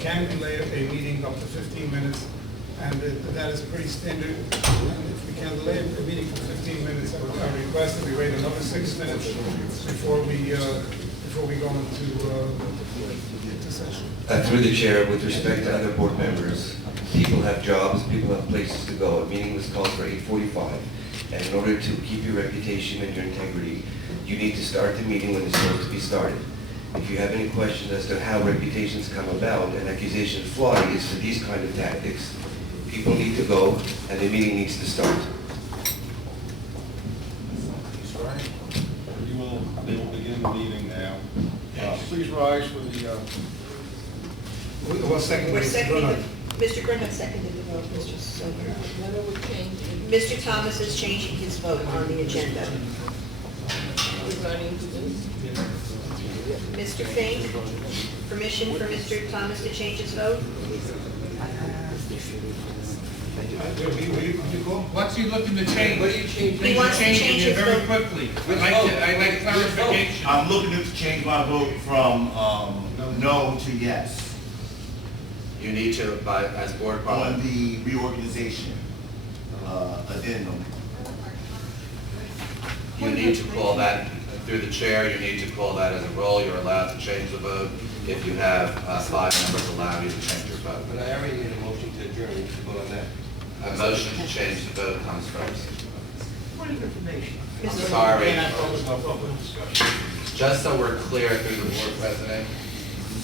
can delay a meeting up to 15 minutes, and that is pretty standard. And if we can delay a meeting for 15 minutes, I would request that we wait another 6 minutes before we go into session. Through the chair, with respect to other board members, people have jobs, people have places to go. A meeting was called for 8:45, and in order to keep your reputation and your integrity, you need to start the meeting when it's supposed to be started. If you have any questions as to how reputations come about and accusations fly is for these kind of tactics, people need to go and the meeting needs to start. That's right. We will begin the meeting now. Please rise for the... Well, second, We're Mr. seconding, Brunner. Mr. Grunhut seconded the vote, Mr. Silver. Mr. Thomas is changing his vote on the agenda. Mr. Fink, permission for Mr. Thomas to change his vote? What's he looking to change? What are you changing? He wants to change his very vote. quickly. I'd like clarification. I'm looking to change my vote from no to yes You need to, as board on policy, the reorganization addendum. you need to call that, through the chair, you need to call that as a roll. You're allowed to change the vote if you have 5 members allow you to change your vote. But I already made a motion to adjourn, we should vote on that. A motion to change the vote comes first. Point of information. Sorry. Just so we're clear through the board president,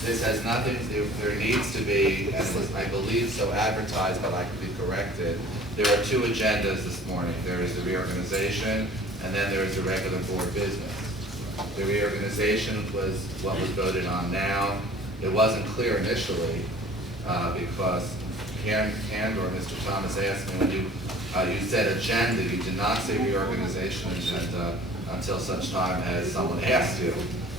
this has nothing to do, there needs to be, and it was, I believe, so advertised, but I could be corrected. There are 2 agendas this morning. There is the reorganization, and then there is the regular board business. The reorganization was what was voted on now. It wasn't clear initially, because Ken or Mr. Thomas asked me when you said agenda, you did not say reorganization agenda until such time as someone asked you.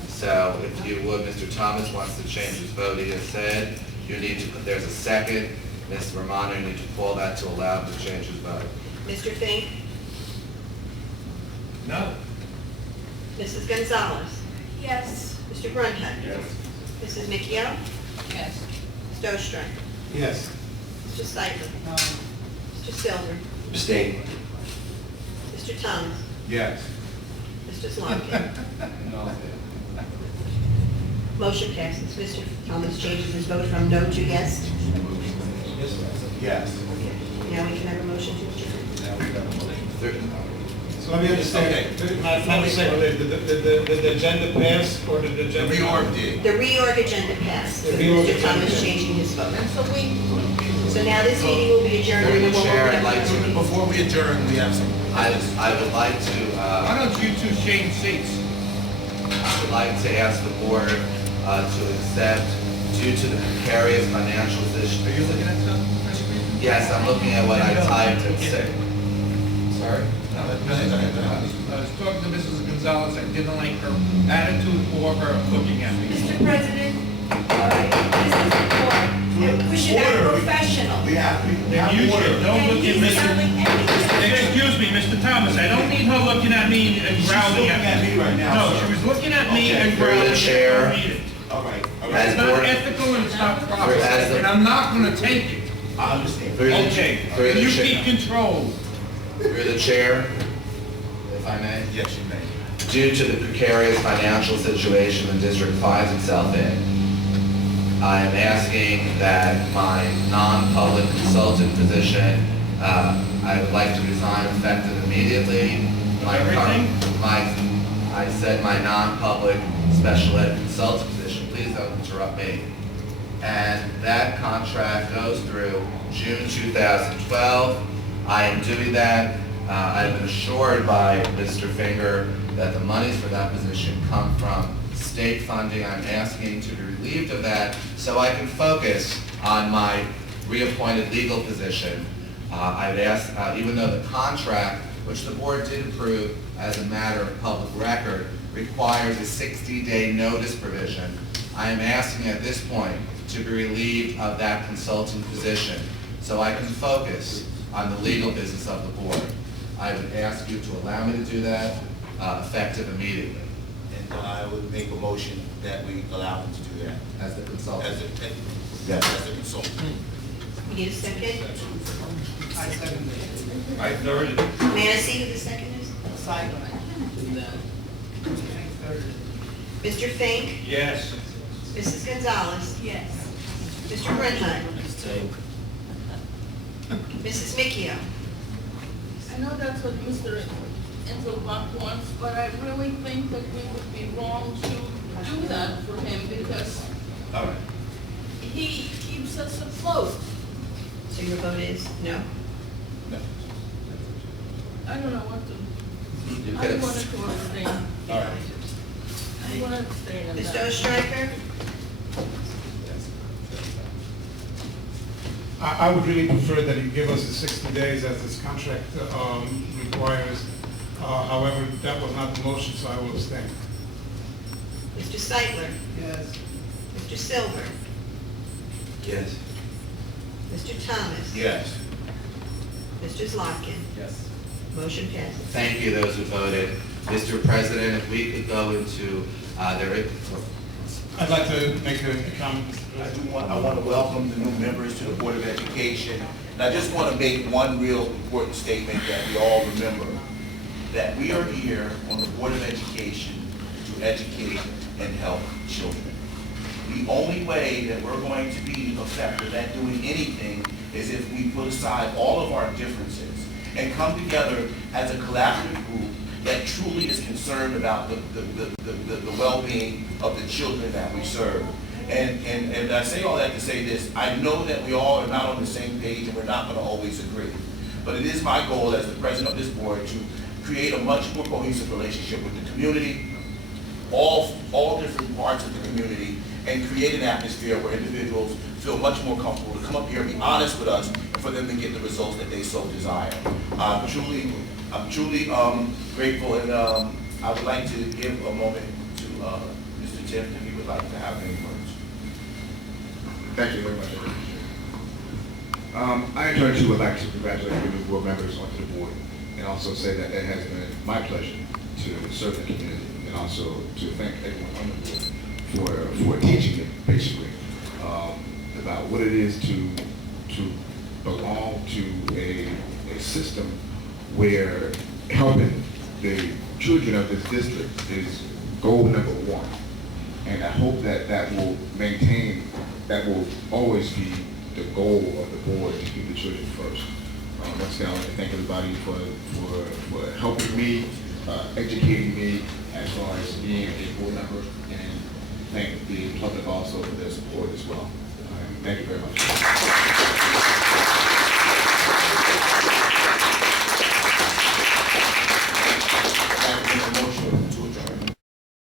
So if you would, Mr. Thomas wants to change his vote. He has said you need to, there's a second. Ms. Romano, you need to call that to allow him to change his vote. Mr. Fink? No. Mrs. Gonzalez? Yes. Mr. Grunhut? Yes. Mrs. Micchio? Yes. Mr. Ostrand? Yes. Mr. Stichler? Mr. Silver? Abstain. Mr. Thomas? Yes. Mr. Slotkin? Motion passes. Mr. Thomas changes his vote from no to yes. Yes. Now we can have a motion to adjourn. So let me understand, let me say, did the agenda pass, or did the The agenda? reorg did. The reorg agenda passed, The with reorg Mr. agenda Thomas passed. changing his vote. So now this meeting will be adjourned. Through and the we'll chair, open I'd up like the to- meeting. Before we adjourn, we have some. I would like to, Why don't you 2 change seats? I would like to ask the board to accept, due to the precarious financial position. Are you looking at something? Yes, I'm looking at what I typed and said. Sorry? I was talking to Mrs. Gonzalez, I didn't like her attitude or her looking at me. Mr. President, all right, this is the court, and we should act professional. We have You order. should, don't look at And he's telling Mr. everything. Excuse me, Mr. Thomas, I don't need her looking at me and She's growling looking at me right now, No, sir. she was looking at me Okay. and Through the growling at chair. her meeting. All right. As It's not board- ethical and it's not proper, As the- and I'm not gonna take it. I understand. Through the- Okay, through the you chair. keep control. Through the chair, if I may. Yes, you may. Due to the precarious financial situation the district finds itself in, I am asking that my non-public consultant position, I would like to resign effective immediately. Everything? I said my non-public special ed consultant position, please don't interrupt me. And that contract goes through June 2012. I am doing that. I've been assured by Mr. Finger that the monies for that position come from state funding. I'm asking to be relieved of that so I can focus on my reappointed legal position. I've asked, even though the contract, which the board did approve as a matter of public record, requires a 60-day notice provision, I am asking at this point to be relieved of that consulting position so I can focus on the legal business of the board. I would ask you to allow me to do that, effective immediately, And I would make a motion that we allow him to do that. as the consultant. As a, Yes. as a consultant. We need a second? I second it. I third it. May I see who the second is? Mr. Fink? Yes. Mrs. Gonzalez? Yes. Mr. Brenhut? Mrs. Micchio? I know that's what Mr. Engelbach wants, but I really think that we would be wrong to do that for him because All right. he keeps us afloat. So your vote is no? I don't know what to, I wanted to abstain. All right. I want to abstain on Mr. that. Oestreicher? I would really prefer that you give us the 60 days as this contract requires. However, that was not the motion, so I will abstain. Mr. Seitler? Yes. Mr. Silver? Yes. Mr. Thomas? Yes. Mr. Zlotkin? Yes. Motion passes. Thank you, those who voted. Mr. President, if we could go into, I'd like to make a comment. I want to welcome the new members to the Board of Education. And I just want to make one real important statement that we all remember, that we are here on the Board of Education to educate and help children. The only way that we're going to be effective at doing anything is if we put aside all of our differences and come together as a collaborative group that truly is concerned about the well-being of the children that we serve. And I say all that to say this: I know that we all are not on the same page and we're not going to always agree. But it is my goal as the president of this board to create a much more cohesive relationship with the community, all different parts of the community, and create an atmosphere where individuals feel much more comfortable to come up here and be honest with us and for them to get the results that they so desire. I'm truly grateful, and I would like to give a moment to Mr. Tift if he would like to have any words. Thank you very much. I in turn too would like to congratulate the new board members onto the board, and also say that it has been my pleasure to serve the community, and also to thank everyone on the board for teaching me basically about what it is to belong to a system where helping the children of this district is goal number one. And I hope that that will always be the goal of the board, to keep the children first. Once again, I want to thank everybody for helping me, educating me as far as being a board member, and thank the public also for their support as well.